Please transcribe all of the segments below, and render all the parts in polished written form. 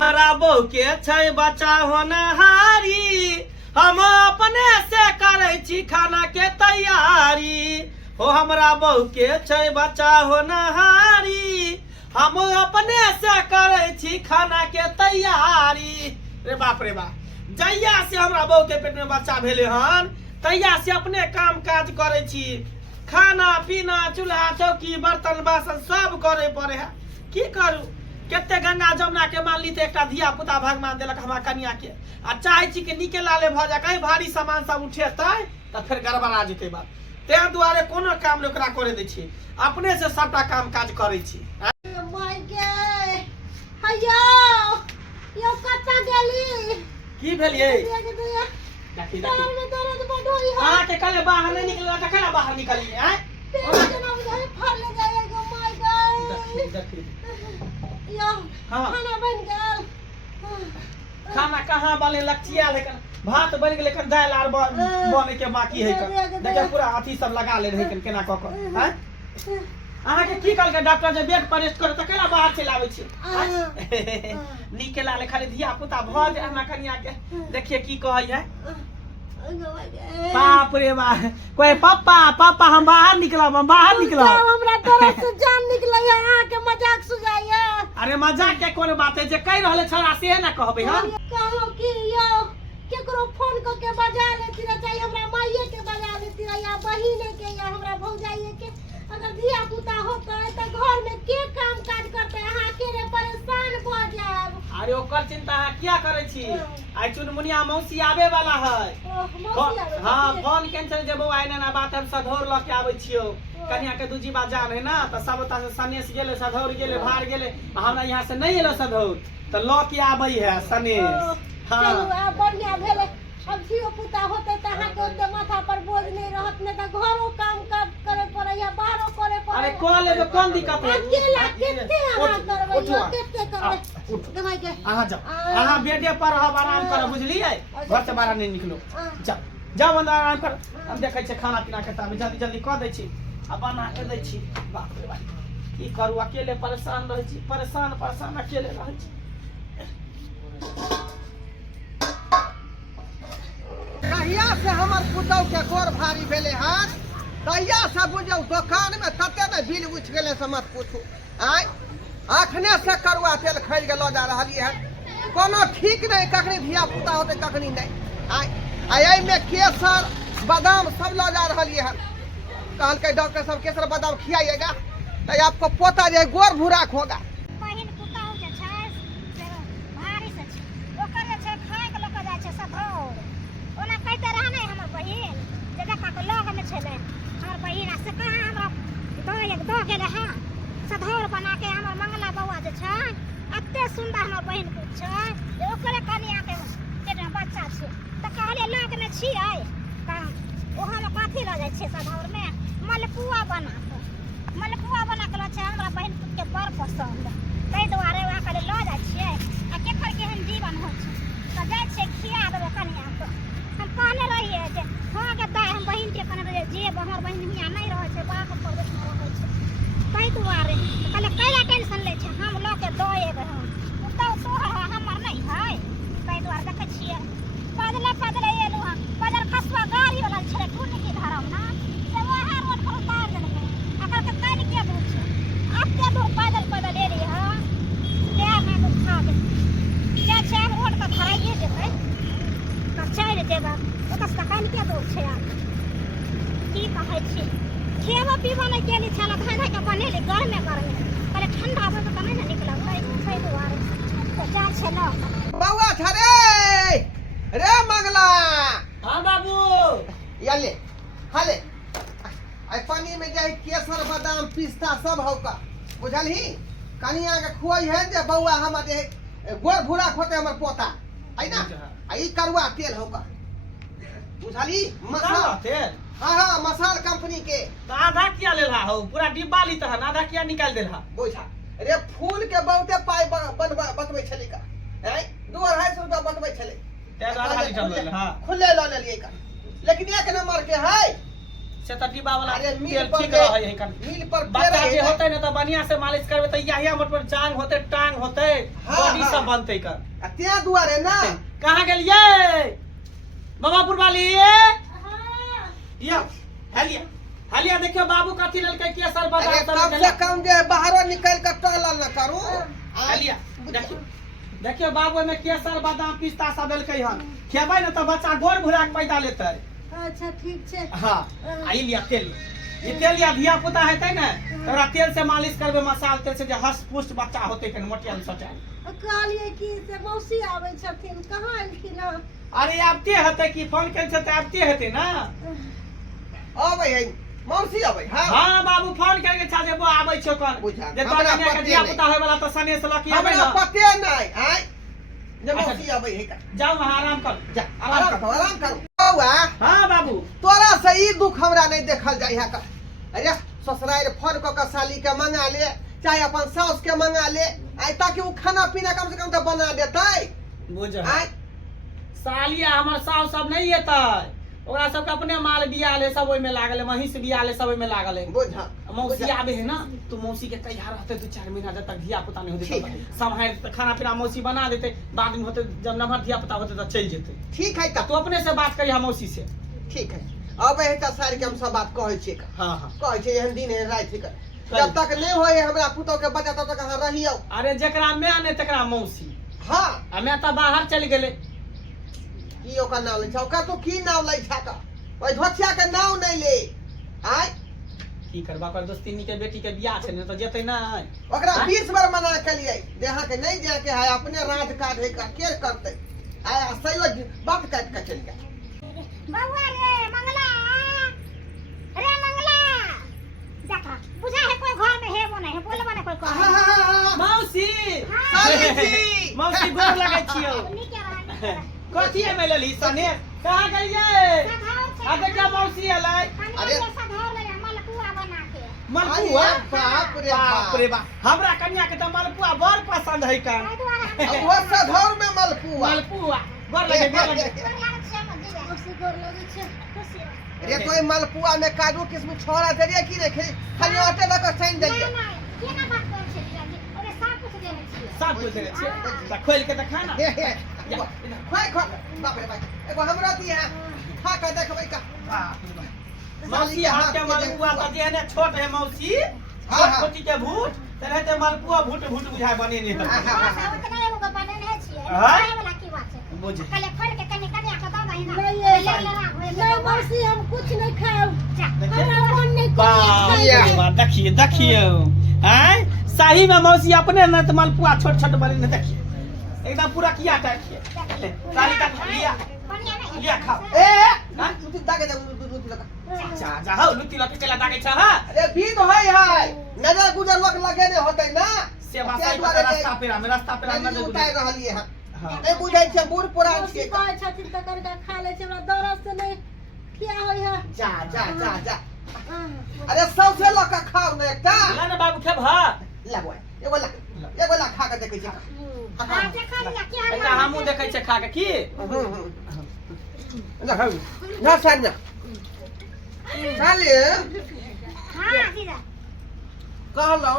हमारा बहू के छै बच्चा होनहारी, हम अपने से करे छी खाना के तैयारी। हो हमरा बहू के छै बच्चा होनहारी, हम अपने से करे छी खाना के तैयारी। रे बाप रे बाप, जहिया से हमरा बहू के पेट में बच्चा भेले हन तहिया से अपने काम काज करे छी। खाना पीना चूल्हा चौकी बर्तन बासन सब करे पड़े है। की करू, केते गंगा जमुना के मान ली एक धिया पुता भगवान दिलक हमरा कन्या के, आ चाहे छी कि निके लाले भ जाए, कहीं भारी सामान सब उठेतै त फिर गड़बड़ा जेतै बात। ते दुआरे कोनो काम ओकरा करे दै छी, अपने से सबटा काम काज करे छी। यो कत्ता गेली? की भेलिए? देखी अहाँ के कल बाहर नहीं निकलला त केना बाहर निकलिए हैं? खाना बन गेल? खाना कहाँ बने लक्चिया, लेकिन भात बन गेल, लेकिन दाल आर बने के बाकी है। देखिए पूरा अथी सब लगा ले रहे केना क के हैं। अहाँ के की कहल के डॉक्टर जे बेड पर रेस्ट करे त केना बाहर चलावे छी? निकला ले खाली धिया पुता भ जाए हमरा कन्या के। देखिए की कहै है, बाप रे बाप, कोई पापा पापा हम बाहर निकलब, हम बाहर निकलब। हमरा तरफ से जान निकलै है, अहाँ के मजाक सुझाइया। अरे मजाक के कोन बात है, जे कह रहले छौड़ा से ना कहबे हम। कहो कि यो केकरो फोन क के बजा लेती रह, चाहे हमरा माइये के बजा लेती रह, या बहिने के, या हमरा भौजाइये के। अगर धिया पुता होता त घर में के काम काज करते, अहाँ अकेले परेशान भ जाब। अरे ओकर चिंता अहाँ किया करे छी? आई चुनमुनिया मौसी आवे वाला है। हाँ फोन कैंसिल जे बौआ एना बात हम सधौर ल के आबै छियो। कन्या के दूजी बात जान है ना, त सब ता से सनेश गेले, सधौर गेले, भार गेले, हमरा यहाँ से नहीं एलो सधौर, त ल के आबै है सनेश। हां आ बढ़िया भेले, अब धियो पुता होते त अहाँ के ओते माथा पर बोझ नहीं रहत, ने त घरो काम करे पड़े या बाहरो करे पड़े। अरे कॉल ले कौन दिक्कत है? अकेला केते अहाँ करबै, केते करबै? दवाई के अहाँ जाओ, अहाँ बेडे पर रह, आराम कर, बुझलिए? घर से बाहर नहीं निकलो, जाओ जाओ अंदर आराम कर। हम देखे छे खाना पीना के तामे जल्दी जल्दी क दै छी आ बना के दै छी। बाप रे बाप, की करू, अकेले परेशान रह छी, परेशान अकेले रह छी। कहिया से हमर पुतौ के गोर भारी भेले हन, तहिया से बुझौ दुकान में तते ने बिल उठ गेले से मत पूछू। आय अखने से करुआ तेल खरीद के ल जा रहलिए हन, कोनो ठीक नहीं, कखनी धिया पुता होते कखनी नहीं। आय में केसर बादाम सब ल जा रहलिए हन। कहल के डॉक्टर सब केसर बादाम खियाइएगा तो आपको पोता जे गोर भूराक होगा। बहिन पुतौ जे छै से भारी से छै, ओकर जे छै खाय के लोक जाय छै सधौर। ओना कहते रह नहीं हमर बहिन जे देखा के लग में छले हमर बहिन, आ से कहां हमरा दो गेले हां सधौर बना के। हमर मंगला बौआ जे छै एते सुंदर हमर बहिन के छै, ओकरे कनिया के पेट में बच्चा छै, त कहले लग में छियै त ओहा में काथी ल जाय छै सधौर में मलपुआ बना के ल छै। हमरा बहिन के बड़ पसंद, तै दुआरे ओहा कहले ल जाय छियै। आ केकर केहन जीवन हो छै त जाय छै खिया देबे कनिया के। हम कहने रहिए जे हाँ के दाय, हम बहिन के कहने रहिए जे हमर बहिन हिया नहीं रहे छै, बाहर प्रदेश में रहे छै, तै दुआरे कहले कैला टेंशन ले छै, हम ल के दए गए। हम तब तोहर हमर नहीं है, तै दुआरे देखे छियै पैदले एलु हम। बाजार खसवा गाड़ी वाला छले टूट के धरम ना, से वहां रोड पर उतार देलकै। अकर के कान के दूर छै, एते दूर पैदल एली हां, ले मैं तो खा के जे छै रोड पर धराइए जेतै त चल जेबा। ओकर से कान के दूर छै, की कहै छी। खेबो पीबो नहीं केली छला, खाना के बनेली घर में कहले ठंडा हो त नहीं निकलब, तै दुआरे तो जा छै न। बौआ छरे रे मंगला। हाँ बाबू, या ले हाले आई पानी में जाए केसर बादाम पिस्ता सब होका, बुझलही? कनिया के खुआई है जे बौआ हमर जे गोर भूरा खोते हमर पोता है ना, आई करुआ तेल होका, बुझली? मसाला तेल? हाँ मसाल कंपनी के। तो आधा किया ले रहा हो? पूरा डिब्बा ली तहन आधा किया निकाल दे रहा? बुझा रे फूल के बहुते पाई बतबै छली का, हैं 2-250 रुपया बतबै छले, तेल आधा लीटर ले हां खुले ल लेलिए का। लेकिन एक नंबर के है से तो डिब्बा वाला अरे मिल तेल पर ठीक दे। रहे है कन मिल पर बच्चा पेड़ जे है। होते न तो बढ़िया से मालिश करबे तो यही मोट पर जांग होते टांग होते हाँ, बॉडी हाँ। सब बनते कर आ त्या दुआरे ना कहाँ गेलिए बाबापुर वाली या हलिया हलिया देखियो बाबू कथी ललकै केसर अरे बादाम कम सब से कम जे बाहर निकल कर टहलल न करू हलिया देखियो देखियो बाबू में केसर बादाम पिस्ता सब ललकै हन खेबै न तो बच्चा गोर भुरा के पैदा लेतै अच्छा ठीक छै हाँ आई लिया तेल ये तेल या धिया पुता हेतै न तोरा तेल से मालिश करबे मसाल तेल से जे हष्ट पुष्ट बच्चा होतै कन मोटियल सटायल कहलिए कि से मौसी आबै छथिन कहाँ एलखिन हँ अरे आबते हेतै कि फोन कैल छै त आबते हेतै ना अबै है मौसी अबै हां हाँ बाबू फोन करके छा जे वो आबै छौ कन बुझा, जे हमरा तोरा के पते धिया नहीं। पुता होय वाला त सने से लकी आबै हमरा ना पते नहीं आय जे मौसी अबै है का जाओ वहां आराम कर जा आराम कर आराम करू बौआ हाँ बाबू तोरा से ई दुख हमरा नहीं देखल जाय है का अरे ससुराल फोन क के साली के मंगा ले चाहे अपन सास के मंगा ले आय ताकि वो खाना पीना कम से कम तो बना देतै बुझ आय सालिया हमर साउ सब नहीं एतै ओकरा सबके अपने माल बियाल है सब ओइ में लागल है महिष बियाल है सब ओइ में लागल है बुझा मौसी आबे है ना तो मौसी के कहिया रहते 2-4 महीना जब तक धिया पुता नहीं होते ठीक तब है। तक संभाल तो खाना पीना मौसी बना देते बाद में होते जब नमहर धिया पुता होते तो चल जेते ठीक है तो त अपने से बात करिया मौसी से ठीक है अबै है त सारी के हम सब बात कहै छियै का हाँ हाँ कहै छै एहन दिन है रात के जब तक नहीं होए हमरा पुतौ के बच्चा तब तक अहाँ रहियौ अरे जेकरा मैं ने तकरा मौसी हाँ आ मैं तो बाहर चल गेले की ओकर नाम लै छै ओकर तो की नाम लै छै का ओइ धोछिया के नाम नहीं ले आय की करबा कर दोस्तिनी के बेटी के बियाह छै ने तो जेते ना ओकरा हाँ? 20 बार मना केलियै जे अहाँ के नहीं जाय के है अपने राज काट है का के करतै आय सही बात काट के चल गया बउआ रे मंगला रे मंगला देखा बुझा है कोई घर में है वो नहीं है बोलबा नहीं कोई कहे मौसी साली जी मौसी गोर लगै छियौ नीके रहा कथी है मेलली सने कहाँ गइए आ देखा मौसी अलै अरे सधार ले मलपुआ बना के मलपुआ अरे बाप रे बाप रे बाप हमरा कन्या के त मलपुआ बड़ पसंद है का ताहि दुआरे वो सधौर में मलपुआ मलपुआ गोर लगे गोर लगे बढ़िया से मत दीजिए खुशी गोर लगी छे खुशी रे कोई मलपुआ में काजू किशमिश छोड़ा देलिए की रे खाली आटे लगा साइन देलिए नहीं केना बात कर छे दीदी ओरे सब कुछ देने छिए सब कुछ देने छियै त खोल के त खाना खोय खो बाप रे बाप एगो हमरा दिया खा के देखबै का बाप रे बाप मौसी हाथ के मलपुआ त जेहने छोट है मौसी हाँ, हाँ। छोटी के भूट तेनाहिते मलपुआ भूट भूट बुझाय बनेने है उतना एगो के बनेने छिए हाँ? खाए वाला की बात है बुझ पहले खोल के कनी कनी के दो दही ना नहीं मौसी हम कुछ नहीं खाओ देखिए हमरा मन नहीं बाप कुछ रे बाप देखिए देखिए हैं सही में मौसी अपने न त मलपुआ छोट छोट बनेने देखिए एकदम पूरा किया टाइप के काली का लिया बढ़िया नहीं लिया खाओ ए हाँ? तू दागे जा दूध लगा जा जा हो लुत्ती लत्ती केला दागे छ हा अरे बीत होय है नजर गुजर लोग लगे ने होतै ना सेवा ताहि सही दुआरे रास्ता पे रास्ता पे नजर उतार रहलिए है हाँ। ए बुझै छै बूढ़ पुरान मौसी छियै कहै छथिन त करके खा ले छै हमरा दरद से नहीं किया होय है जा जा जा जा हाँ। अरे सौसे लग के खाओ ना एकटा ला ना बाबू खेब हा लगो एगो ला खा के देखै छी हां देखा लिया क्या एकटा हमहू देखै छै खा के की ना सान्या साले हां दीदा कहलौ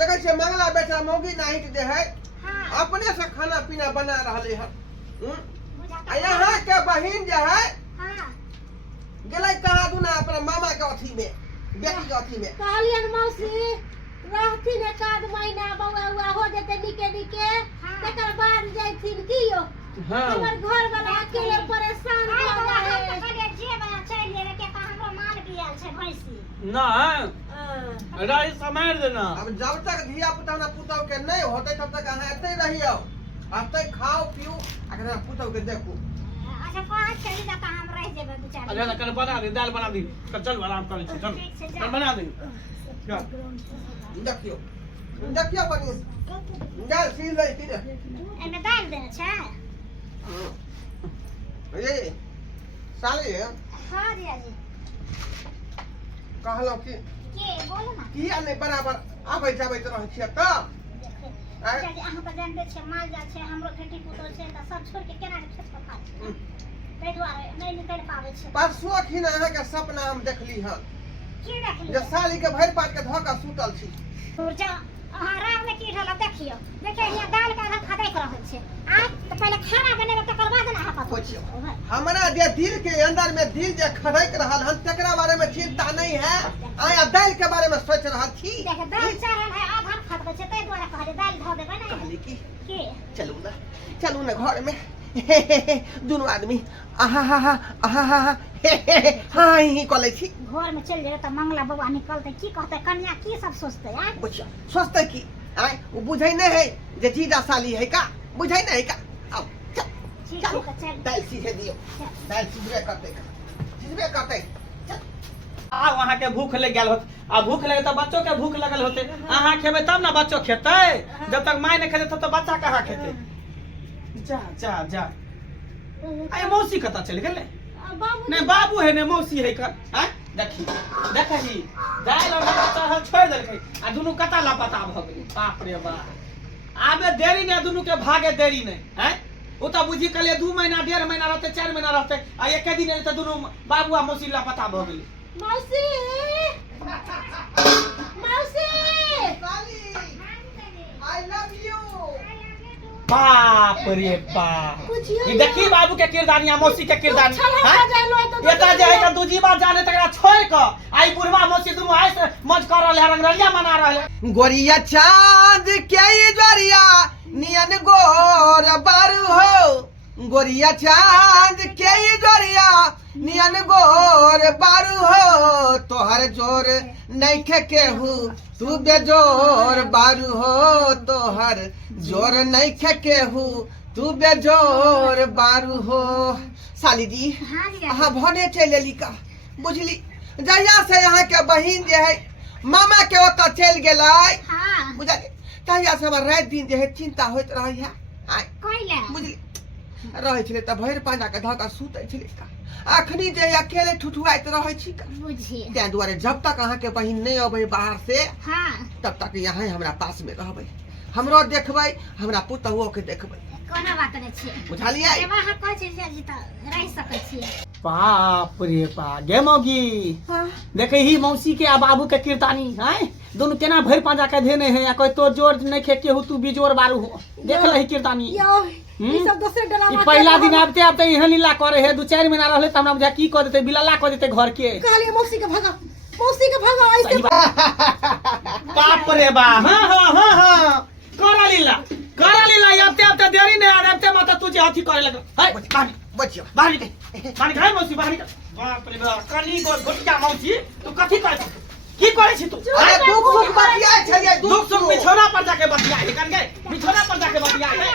देखै छै मंगला बेटा मौगी नाही के दे है हां अपने से खाना पीना बना रहले है बुझा आ यहाँ के बहिन जे है हां गेलै कहाँ दुना अपना मामा के अथी में बेटी के अथी में कहलियन मौसी रहथिन एक आध महीना बउआ हुआ हो जेते निके निके हाँ। तकर बाद जैथिन की यो हां हमर घर वाला अकेले परेशान हां भ बाबा जाए हम तो कहलिए जे बना चल लेवे के का हमरो माल बियाल छै भैंसी ना हाँ। राई समार देना अब जब तक धिया पुता ना पुतौ के नहीं होते तब तक अहाँ एते रहियो अब तक खाओ पियो अगर पुतौ के देखो अच्छा पाँच चली जाता हम रह जेबे दू चार अच्छा कल बना दे दाल बना दी चल आराम कर छी चल ठीक छै कल जा बना दे देखियो देखियो बनी जा सी ले ती रे एमे दाल देने छै ये साले हां दिया जी कहलो कि के बोलू ना किया नहीं बराबर आबै जाबै त रहै छियै त अच्छा जी अहाँ तो जानते छे माल जा छे हमरो खेती पुतल छे त सब छोड़ के केना के खेत पर खा ताहि दुआरे नहीं निकल पावे छै। परसुओ खिन अहाँके सपना हम देखली हन की देखली जे साली के भरि पाट के धऽ कऽ सुतल छी। ऊर्जा अहाँ राम में की ढला देखियो देखिए यहाँ दाल का आधा खदैक रहल छै। आ तो पहले खाना बनेबे तकर बाद ना अहाँ बुझियो हमरा जे दिल के अंदर में दिल जे खड़क रहल हन तकरा बारे में चिंता नहीं है। आया दाल के बारे में सोच रहल छी। देख दाल चावल है आधा खदबे छै ताहि दुआरे कहले दाल धऽ देबै ना। कहली की की चलू ना घर में दोनों आदमी आहा हा हा आहा हा हा हाँ ही कॉलेज छी। घर में चल जेबै त मंगला बबुआ निकलते की कहते कन्या की सब सोचते आ बुझियो सोचते की आय वो बुझै नहीं है जे जीजा साली है का बुझै नहीं का। आओ चल ठीक चलो है चल दाल सीधे दियो दाल सीधे करते चल। आ वहाँ के भूख लग गेल होत आ भूख लगे तो बच्चों के भूख लगल होते। अहाँ खेबै तब ना बच्चों खेते। जब तक माय नहीं खेते तब तो बच्चा कहाँ खेते। जा जा जा आय मौसी कता चल गेले बाबू नहीं बाबू है ने मौसी है कर हैं देखी देखही दाल और भात चढ़ल छोड़ देलकै आ दुनू कता लापता भ गेलै। बाप रे बाप आबे देरी ने दुनू के भागे देरी नहीं हैं। ओ त बुझी कहलिए 2 महीना 1.5 महीना रहते 4 महीना रहते आ एक दिन रहते दुनू बाबू आ मौसी लापता भ गेलै। मौसी मौसी साली आई लव यू। बाप रे बाप पूछियो ई देखी बाबू के किरदानिया मौसी के किरदानी छला खा जाए लो तो एता जे है त दूजी बार जाने तकरा छोड़ क आई बुढ़वा मौसी दुनू आइ से मौज कर रहले रंगरलिया मना रहले। गोरिया चांद के जोरिया नियन गोर बारू हो गोरिया चांद के जोरिया नियन गोर बारू हो तोहर जोर नइखे केहू तू बेजोर बारू हो तोहर जोर नइखे केहू तू बेजोर बारू हो। साली जी हां जी अहाँ भने चल एली का बुझली जहिया से यहाँ के बहिन जे है मामा के ओतऽ चल गेलै हां बुझली तहिया से हमर रात दिन जे है चिंता होइत रहै है। आय कइले बुझली रहै छलै त भरि पांजा के धऽ कऽ सुतै छलै का अखनी जे अकेले ठुठुआइत रहै छी का बुझी तैं दुआरे जब तक अहाँ के बहिन नहीं अबै बाहर से हां तब तक यहाँ हमरा पास में रहबै हमरो देखबै हमरा पुतहुओ के देखबै कोना बात नै छै। बुझलियै ए वहाँ कहै छै जे जी त रह सकै छी। बाप रे बाप गे मौगी देखे ही मौसी के आ बाबू के कीर्तानी हैं दोनों केना भर पांजा के धेने है या कोई तो जोर नहीं खे केहू तू बिजोर बारू हो देख लही कीर्तानी। यो ई सब दूसरे ड्रामा ई पहला दिन आबते आबते यहाँ लीला करे है 2-4 महीना रहले त हमरा बुझा की कर देते बिलाला कर देते घर के। कहली मौसी के भगा ऐसे सही बाप रे बा हां हां हां हां करा लीला आबते आबते देरी नहीं आबते माता तुझे हाथी करे लग है बचियो बाहर निकल मौसी बाहर निकल। बाप रे बाप कनी गो घोटिया मौसी तू कथी कर की करे छी तू अरे दुख सुख बतियाइ छलियै दुख सुख बिछौना पर जाके बतिया है कर गए बिछौना पर जाके बतिया है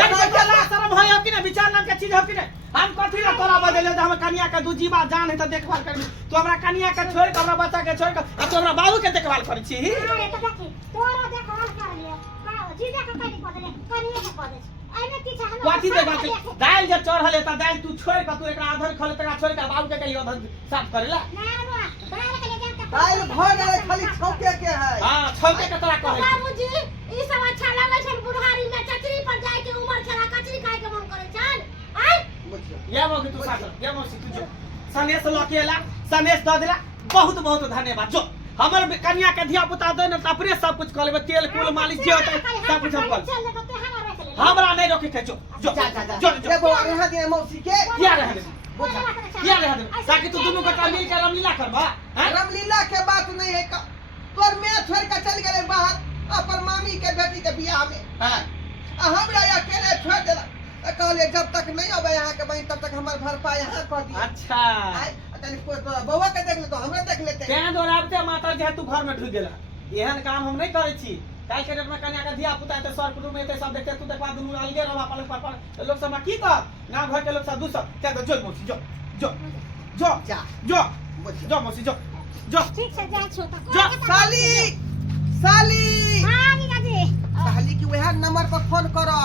एक बच्चा शर्म है कि ना विचार नाम के चीज है कि ना हम कथी ला तोरा बदले हम कन्या के दूजी बार जान है त देखभाल कर तू हमरा कन्या के छोड़ के हमरा बच्चा के छोड़ के आ तू हमरा बाबू के देखभाल कर छी। अरे त देखी तोरो देखभाल कर लियो का जी देख कनी बदले कनिए के बदले एमे की चाहना कथी दे बात दाल जे चढ़ल है त दाल तू छोड़ के तू एकरा आधर खले तकरा छोड़ के बाबू के कहियो आधर साफ करेला ना बा बाहर के ले जान त दाल भर गेलै खाली छौके के है। हां छौके के तोरा कहे बाबूजी ई सब अच्छा लागै छै बुढ़ारी में चचरी पर जाय के उमर छला कचरी खाय के मन करे छन। आय या मौसी तू साथ या मौसी तू जो सनेश लकेला सनेश द देला बहुत बहुत धन्यवाद। जो हमर कन्या के धिया पुता दे न त अपने सब कुछ कर लेबे तेल कुल मालिश जे होतै सब कुछ हम कर चल ले तो हमारा रख ले हमरा नहीं रोके के जो जो जा जा जो जा देखो यहाँ दे मौसी के क्या रह दे क्या रह दे ताकि तू दोनों का मिल के रामलीला करबा हैं। रामलीला के बात नहीं है का तोर मैं छोड़ के चल गेलै बाहर अपन मामी के बेटी के बियाह में हां हमरा अकेले छोड़ देला कहले जब तक नहीं अबे यहाँ के बहिन तब तक हमर भरपाई यहाँ कर दी। अच्छा तनी बउआ के देख ले तो हमरा देख लेते केन दोराबते माता जे तू घर में ढुक गेला एहन काम हम नहीं करे छी काल के डेट में कन्या का धिया पुता ते सर कुटुम में ते सब देखते तू देखवा दुनू अलगे रहबा पलक पर लोग सब की कह गांव घर के लोग सब दूसर ते तो जो मौसी जो जो जो जा जो जो मौसी जो जो ठीक से जा छो त जो साली साली हां जी जी साली की वह नंबर पर फोन करो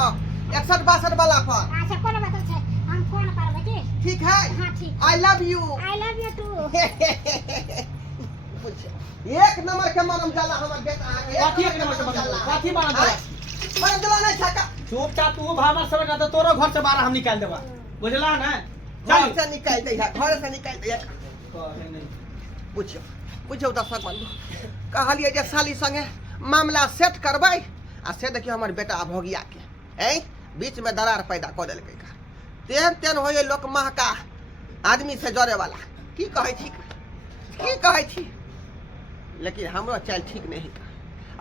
6162 वाला पर। अच्छा कोनो बात छै हम फोन करबै की ठीक है हां ठीक आई लव यू टू एक नंबर के मनम जाला हमर बेटा काठी एक नंबर के बदल काठी मार दे मनम जाला नहीं छका चुपचाप तू भामा सब ना तो तोरो घर से बाहर हम निकाल देबा बुझला ना घर चल से निकाल दे घर से निकाल दे कहे नहीं पूछो पूछो दर्शक बंधु कहलिए जे साली संगे मामला सेट करबै आ से देखियो हमर बेटा भोगिया के ए बीच में दरार पैदा कर देलकै का तेन तेन होय लोक महका आदमी से जरे वाला की कहै छी लेकिन हमरो चाल ठीक नहीं है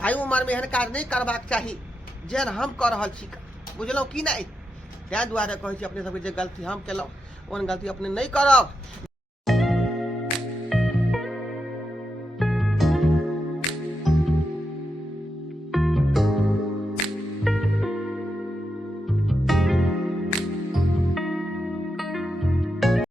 आयु उम्र में एहन काज नहीं करबाक चाही जेहन हम कर रहल छी बुझलहुँ कि नहीं तैं दुआरे कहै छी अपने सबके जे गलती हम केलहुँ ओहन गलती अपने नहीं करब।